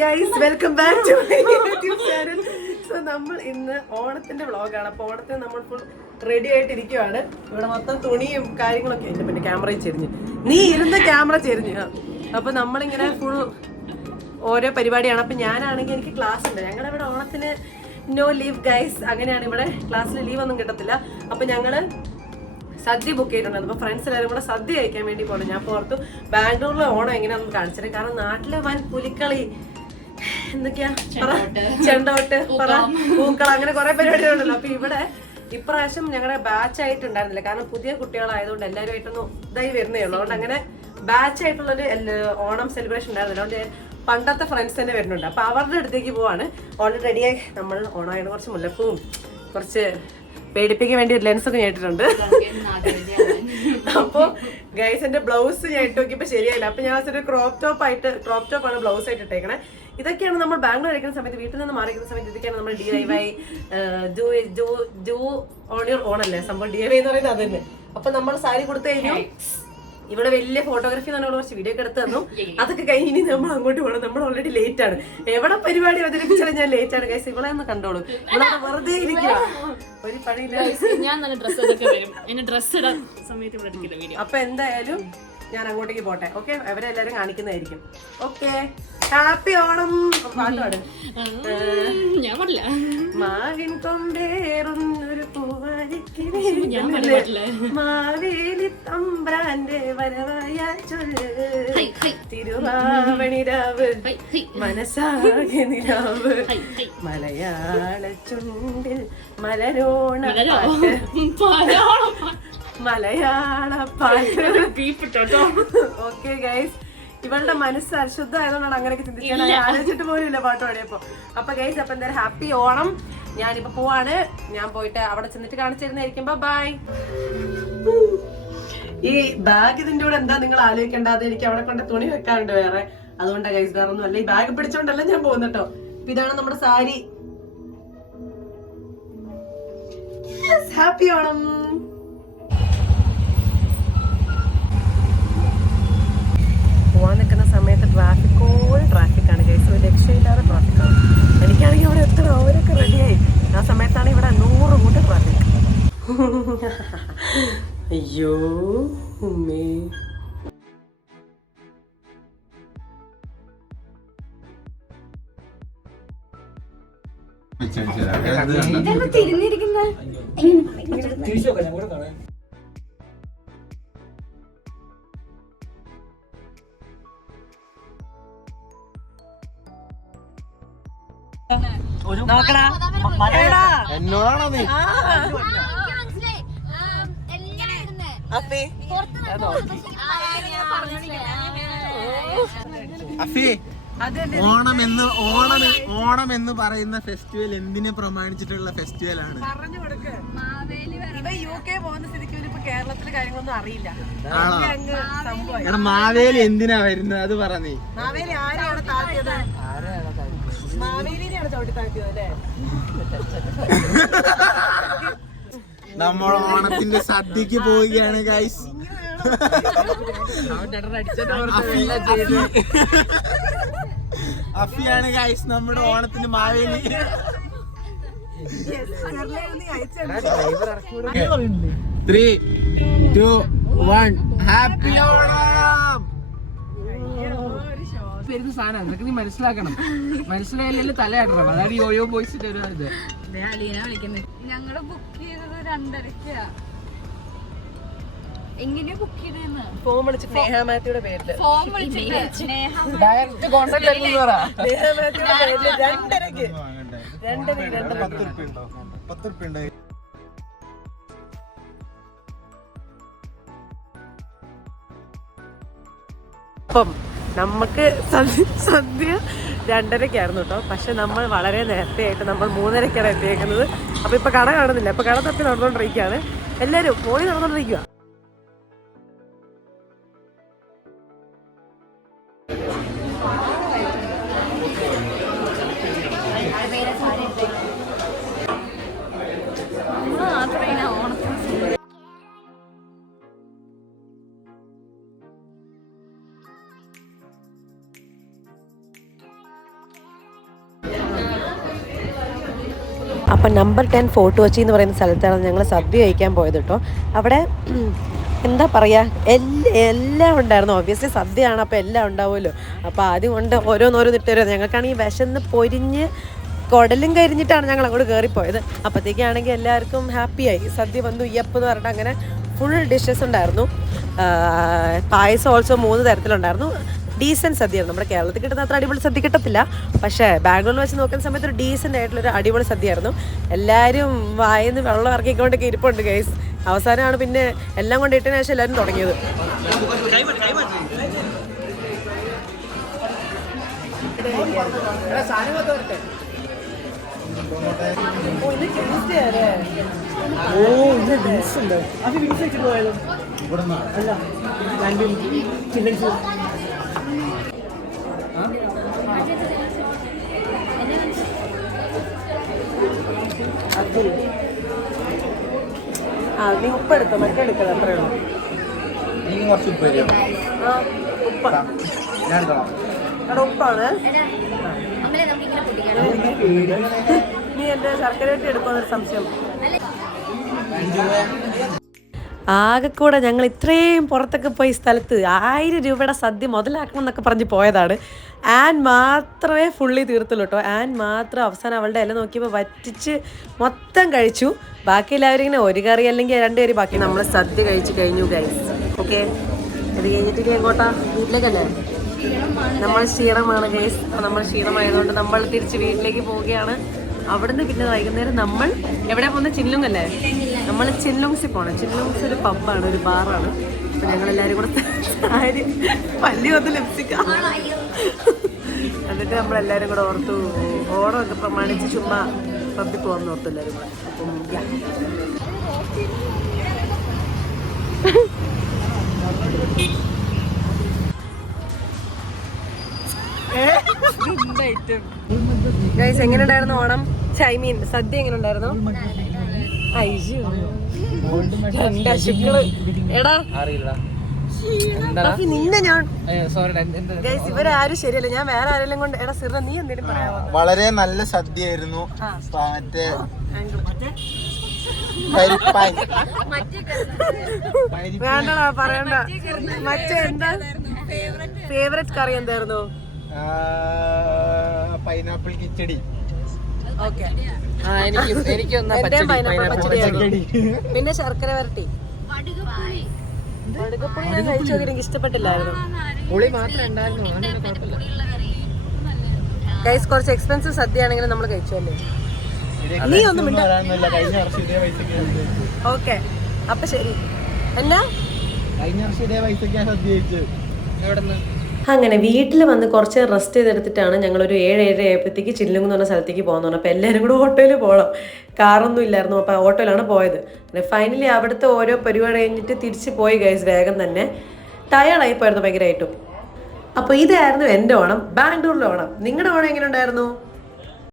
Guys, welcome back to my YouTube channel. So നമ്മൾ ഇന്ന് ഓണത്തിന്റെ വ്ളോഗാണ്. അപ്പൊ ഓണത്തിന് നമ്മൾ ഫുൾ റെഡി ആയിട്ടിരിക്കുവാണ്. ഇവിടെ മൊത്തം തുണിയും കാര്യങ്ങളൊക്കെ. എന്റെ പിന്നെ ക്യാമറയും ചെരിഞ്ഞു, നീ ഇരുന്ന ക്യാമറ ചെരിഞ്ഞു. അപ്പൊ നമ്മളിങ്ങനെ ഫുൾ ഓരോ പരിപാടിയാണ്. അപ്പൊ ഞാനാണെങ്കിൽ എനിക്ക് ക്ലാസ് ഉണ്ട്. ഞങ്ങളുടെ ഇവിടെ ഓണത്തിന് നോ ലീവ് ഗൈസ്. അങ്ങനെയാണ്, ഇവിടെ ക്ലാസ്സിൽ ലീവ് ഒന്നും കിട്ടത്തില്ല. അപ്പൊ ഞങ്ങള് സദ്യ ബുക്ക് ചെയ്തിട്ടുണ്ടായിരുന്നു. അപ്പൊ ഫ്രണ്ട്സ് എല്ലാവരും കൂടെ സദ്യ കഴിക്കാൻ വേണ്ടി പോകണം. ഞാൻ പുറത്തു ബാംഗ്ലൂരിലെ ഓണം എങ്ങനെയാണെന്ന് കാണിച്ചത്. കാരണം നാട്ടിലെ വൻ പുലിക്കളി, എന്തൊക്കെയാ ചെണ്ടോട്ട്, പൂക്കൾ, അങ്ങനെ കുറെ പരിപാടികളുണ്ടല്ലോ. അപ്പൊ ഇവിടെ ഇപ്രാവശ്യം ഞങ്ങളുടെ ബാച്ച് ആയിട്ടുണ്ടായിരുന്നില്ല. കാരണം പുതിയ കുട്ടികളായതുകൊണ്ട് എല്ലാവരുമായിട്ടൊന്നും ഇതായി വരുന്നേ ഉള്ളൂ. അതുകൊണ്ട് അങ്ങനെ ബാച്ച് ആയിട്ടുള്ളൊരു ഓണം സെലിബ്രേഷൻ ഉണ്ടായിരുന്നില്ല. അതുകൊണ്ട് പണ്ടത്തെ ഫ്രണ്ട്സ് തന്നെ വരുന്നുണ്ട്. അപ്പൊ അവരുടെ അടുത്തേക്ക് പോവാണ്. ഓൾറെഡി റെഡിയായി. നമ്മൾ ഓണമായിട്ട് കുറച്ച് മുല്ലപ്പൂവും കുറച്ച് പേടിപ്പിക്കാൻ വേണ്ടി ഒരു ലെൻസ് ഒക്കെ ഞേട്ടിട്ടുണ്ട്. അപ്പൊ ഗൈസിന്റെ ബ്ലൗസ് ഞാൻ ഇട്ട് നോക്കിയപ്പോ ശരിയായില്ല. അപ്പൊ ഞാൻ ഒരു ക്രോപ്പ് ടോപ്പാണ് ബ്ലൗസ് ആയിട്ട് ഇട്ടേക്കണേ. ഇതൊക്കെയാണ് നമ്മൾ ബാംഗ്ലൂർ കഴിക്കുന്ന സമയത്ത്, വീട്ടിൽ നിന്ന് മാറിക്കുന്ന സമയത്ത് ഇതൊക്കെയാണ് നമ്മൾ DIY ഓണല്ലേ സംഭവം. DIY എന്ന് പറയുന്നത് അത് തന്നെ. അപ്പൊ നമ്മൾ സാരി കൊടുത്തു കഴിഞ്ഞു. ഇവിടെ വലിയ ഫോട്ടോഗ്രാഫി നമ്മൾ കുറച്ച് വീഡിയോ ഒക്കെ എടുത്ത് തന്നു. അതൊക്കെ കഴിഞ്ഞ് ഇനി നമ്മൾ അങ്ങോട്ട് പോകണം. നമ്മൾ ഓൾറെഡി ലേറ്റ് ആണ്. എവിടെ പരിപാടി അവതരിപ്പിച്ചാലും ഞാൻ ലേറ്റ് ആണ് ഗൈസ്. ഇവിടെ ഒന്ന് കണ്ടോളൂ. ഇവിടെ വെറുതെ ഇരിക്കുക, ഒരു പണിയില്ല. അപ്പൊ എന്തായാലും ഞാൻ അങ്ങോട്ടേക്ക് പോട്ടെ. ഓക്കെ, അവരെല്ലാരും കാണിക്കുന്നതായിരിക്കും. Okay, happy Onam. പാട്ടാണ് മാവിൻ കൊമ്പേറുന്നൊരു പൂവാരിക്ക് മാവേലി തമ്പ്രാന്റെ വരവായ ചൊല്ല് തിരുവാവണിരാവ് മനസ്സാകെ നിരാവ് മലയാള ചുണ്ടിൽ മലരോണ മലയാള പാട്ട്. ഓക്കെ ഗൈസ്, ഇവളുടെ മനസ്സ് അശുദ്ധമായതുകൊണ്ടാണ് അങ്ങനെയൊക്കെ ചിന്തിക്കാൻ ആലോചിച്ചിട്ട് പോലും ഇല്ല പാട്ട് പാടിയപ്പോ. അപ്പൊ ഗൈസ്, അപ്പൊ എന്തായാലും ഹാപ്പി ഓണം. ഞാനിപ്പോ പോവാണ്. ഞാൻ പോയിട്ട് അവിടെ ചെന്നിട്ട് കാണിച്ചിരുന്നായിരിക്കും. ബൈ. ഈ ബാഗ് ഇതിന്റെ കൂടെ എന്താ നിങ്ങൾ ആലോചിക്കേണ്ടത്? എനിക്ക് അവിടെ കൊണ്ട് തുണി വെക്കാറുണ്ട് വേറെ. അതുകൊണ്ടാണ് ഗൈസ്, വേറെ ഒന്നും അല്ല. ഈ ബാഗ് പിടിച്ചോണ്ടല്ല ഞാൻ പോകുന്നട്ടോ. ഇതാണ് നമ്മുടെ സാരി. ഹാപ്പി ഓണം. പോവാൻ നിൽക്കുന്ന സമയത്ത് ട്രാഫിക്കാണ് ഗൈസ്. ഒരു രക്ഷയില്ലാതെ ട്രാഫിക്കാണ്. എനിക്കാണെങ്കിൽ അവിടെ എത്തണം. അവരൊക്കെ റെഡിയായി. ആ സമയത്താണ് ഇവിടെ 100 കൂട്ട് ട്രാഫിക്. അയ്യോ ഉമ്മേ. തിരിഞ്ഞിരിക്കുന്ന നോക്കടാ എന്നോടാണോ നീ? ഓണം എന്ന് പറയുന്ന ഫെസ്റ്റിവൽ എന്തിനെ പ്രമാണിച്ചിട്ടുള്ള ഫെസ്റ്റിവൽ ആണ്? UK പോകുന്ന സ്ഥിതിക്ക് ഇപ്പൊ കേരളത്തിലെ കാര്യങ്ങളൊന്നും അറിയില്ല. മാവേലി എന്തിനാ വരുന്നത് അത് പറഞ്ഞേ. മാവേലി ആരെയാണ് താഴ്ത്തിയത്? മാവേലിനെയാണ് ചവിട്ടി താഴ്ത്തിയത് അല്ലേ? നമ്മൾ ഓണത്തിന്റെ സദ്യക്ക് പോവുകയാണ് ഗൈസ്. അഫിയാണ് ഗൈസ് നമ്മുടെ ഓണത്തിന് മാവേലി. 3, 2, 1 ഹാപ്പി ഓണം. വരുന്ന സാധനം അതൊക്കെ നീ മനസ്സിലാക്കണം. മനസ്സിലായില്ലെങ്കിൽ തലയാട്ടണം. അതാണ് യോയോ ബോയ്സിന്റെ ഒരു ഇത്. ഞങ്ങള് ബുക്ക് ചെയ്തത് 2:30. എങ്ങനെയാ ബുക്ക് ചെയ്തെന്ന്? ഫോം വിളിച്ചിട്ട് നേഹാമാറ്റിയുടെ പേരില്. ഫോം വിളിച്ചിട്ട് ഡയറക്റ്റ് കോൺടാക്ട് ആയിരുന്നു പറ. നേഹാമാറ്റിയുടെ പേരില് 2:30 അപ്പം നമുക്ക് സദ്യ 2:30 കേട്ടോ. പക്ഷെ നമ്മൾ വളരെ നേരത്തെ ആയിട്ട് നമ്മൾ 3:30 എത്തിയേക്കുന്നത്. അപ്പൊ ഇപ്പൊ കട കാണുന്നില്ല. ഇപ്പൊ കട തപ്പി നടന്നുകൊണ്ടിരിക്കുകയാണ്. എല്ലാരും പോയി നടന്നുകൊണ്ടിരിക്കുക. അപ്പം നമ്പർ 10 ഫോർട്ട് കൊച്ചി എന്ന് പറയുന്ന സ്ഥലത്താണ് ഞങ്ങൾ സദ്യ കഴിക്കാൻ പോയത് കേട്ടോ. അവിടെ എന്താ പറയുക, എല്ലാം ഉണ്ടായിരുന്നു. ഒബ്വിയസ്ലി സദ്യയാണ്, അപ്പോൾ എല്ലാം ഉണ്ടാവുമല്ലോ. അപ്പോൾ ആദ്യം കൊണ്ട് ഓരോന്നിട്ട് വരുന്നത്. ഞങ്ങൾക്കാണെങ്കിൽ വിശന്ന് പൊരിഞ്ഞ് കുടലും കരിഞ്ഞിട്ടാണ് ഞങ്ങൾ അങ്ങോട്ട് കയറിപ്പോയത്. അപ്പോഴത്തേക്കാണെങ്കിൽ എല്ലാവർക്കും ഹാപ്പിയായി. സദ്യ വന്നു, ഉയ്യപ്പ് എന്ന് പറഞ്ഞിട്ട് അങ്ങനെ ഫുൾ ഡിഷസ് ഉണ്ടായിരുന്നു. പായസം ഓൾസോ 3 തരത്തിലുണ്ടായിരുന്നു. ഡീസൻറ്റ് സദ്യയായിരുന്നു. നമ്മുടെ കേരളത്തിൽ കിട്ടുന്ന അത്ര അടിപൊളി സദ്യ കിട്ടത്തില്ല, പക്ഷേ ബാംഗ്ലൂരിൽ വെച്ച് നോക്കുന്ന സമയത്ത് ഒരു ഡീസൻ്റ് ആയിട്ടുള്ളൊരു അടിപൊളി സദ്യയായിരുന്നു. എല്ലാവരും വായിന്ന് വെള്ളം ഇറക്കിക്കൊണ്ടൊക്കെ ഇരിപ്പുണ്ട് ഗൈസ്. അവസാനമാണ് പിന്നെ എല്ലാം കൊണ്ട് ഇട്ടതിന് ശേഷം എല്ലാവരും തുടങ്ങിയത്. നീ ഉപ്പെടുത്തോ, മറ്റേ എടുക്കല്ലോ, അത്രേ ഉള്ളൂ. ഉപ്പാണ്. നീ എന്റെ ശർക്കര വെട്ടി എടുക്കുമെന്നൊരു സംശയം. ആകെക്കൂടെ ഞങ്ങൾ ഇത്രയും പുറത്തൊക്കെ പോയി സ്ഥലത്ത് 1000 രൂപയുടെ സദ്യ മുതലാക്കണം എന്നൊക്കെ പറഞ്ഞ് പോയതാണ്. ആൻ മാത്രമേ ഫുള്ളി തീർത്തുള്ളൂ കേട്ടോ. ആൻ മാത്രം അവസാനം അവളുടെ ഇല നോക്കിയപ്പോൾ വറ്റിച്ച് മൊത്തം കഴിച്ചു. ബാക്കി എല്ലാവരും ഇങ്ങനെ ഒരു കറി അല്ലെങ്കിൽ 2 കറി ബാക്കി. നമ്മൾ സദ്യ കഴിച്ച് കഴിഞ്ഞു ഗൈസ്. ഓക്കെ, ഇത് കഴിഞ്ഞിട്ട് എങ്ങോട്ടാ? വീട്ടിലേക്കല്ലേ? നമ്മൾ ക്ഷീണമാണ് ഗൈസ്. അപ്പോൾ നമ്മൾ ക്ഷീണമായതുകൊണ്ട് നമ്മൾ തിരിച്ച് വീട്ടിലേക്ക് പോവുകയാണ്. അവിടുന്ന് പിന്നെ വൈകുന്നേരം നമ്മൾ എവിടെ പോകുന്നത്? ചില്ലുങ് അല്ലേ? നമ്മൾ ചില്ലുങ്സിൽ പോകണം. ചില്ലുങ്സ് ഒരു പബ്ബാണ്, ഒരു ബാറാണ്. അപ്പോൾ ഞങ്ങളെല്ലാവരും കൂടെ സാരി പല്ലി വന്ന് ലഭിച്ചിക്കാം. എന്നിട്ട് നമ്മളെല്ലാവരും കൂടെ ഓർത്തു ഓണമൊക്കെ പ്രമാണിച്ച് ചുമ്മാ പബ്ബിൽ പോകാമെന്ന് ഓർത്തു എല്ലാവരും കൂടെ. ഗൈസ്, എങ്ങനെ ഉണ്ടായിരുന്നു ഓണം? ഐ മീൻ സദ്യ എങ്ങനെ ഉണ്ടായിരുന്നു? എടാ നിന്നെ ഞാൻ ഗൈസ്, ഇവരാരും ശരിയല്ല. ഞാൻ വേറെ ആരെങ്കിലും കൊണ്ട്. എടാ സിറ, നീ എന്തെങ്കിലും പറയാമോ? വളരെ നല്ല സദ്യയായിരുന്നു. മറ്റേ വേണ്ടടാ, പറയണ്ട. മറ്റേ എന്താ ഫേവറേറ്റ് കറി എന്തായിരുന്നു? പൈനാപ്പിൾ കിച്ചടി. പിന്നെ ശർക്കര വരട്ടി. കഴിച്ചു നോക്കി, എനിക്ക് ഇഷ്ടപ്പെട്ടില്ലായിരുന്നു. ഗൈസ്, കുറച്ച് എക്സ്പെൻസീവ് സദ്യ ആണെങ്കിലും നമ്മൾ കഴിച്ചു അല്ലേ? നീ ഒന്നും ഓക്കെ, അപ്പൊ ശരി. എന്നാ കഴിഞ്ഞ വർഷം ഇതേ പൈസക്കാ സദ്യ കഴിച്ചത്. എവിടെ അങ്ങനെ വീട്ടിൽ വന്ന് കുറച്ച് റെസ്റ്റ് ചെയ്തെടുത്തിട്ടാണ് ഞങ്ങളൊരു 7-7:30 ആയപ്പോഴത്തേക്ക് ചില്ലുങ് എന്ന് പറഞ്ഞ സ്ഥലത്തേക്ക് പോകുന്നത്. അപ്പോൾ എല്ലാവരും കൂടെ ഓട്ടോയിൽ പോകണം. കാറൊന്നും ഇല്ലായിരുന്നു, അപ്പോൾ ഓട്ടോയിലാണ് പോയത്. പിന്നെ ഫൈനലി അവിടുത്തെ ഓരോ പരിപാടി കഴിഞ്ഞിട്ട് തിരിച്ച് പോയി ഗൈസ്. വേഗം തന്നെ ടയേർഡായി പോയിരുന്നു ഭയങ്കരമായിട്ടും. അപ്പോൾ ഇതായിരുന്നു എൻ്റെ ഓണം, ബാംഗ്ലൂരിലെ ഓണം. നിങ്ങളുടെ ഓണം എങ്ങനെ ഉണ്ടായിരുന്നു?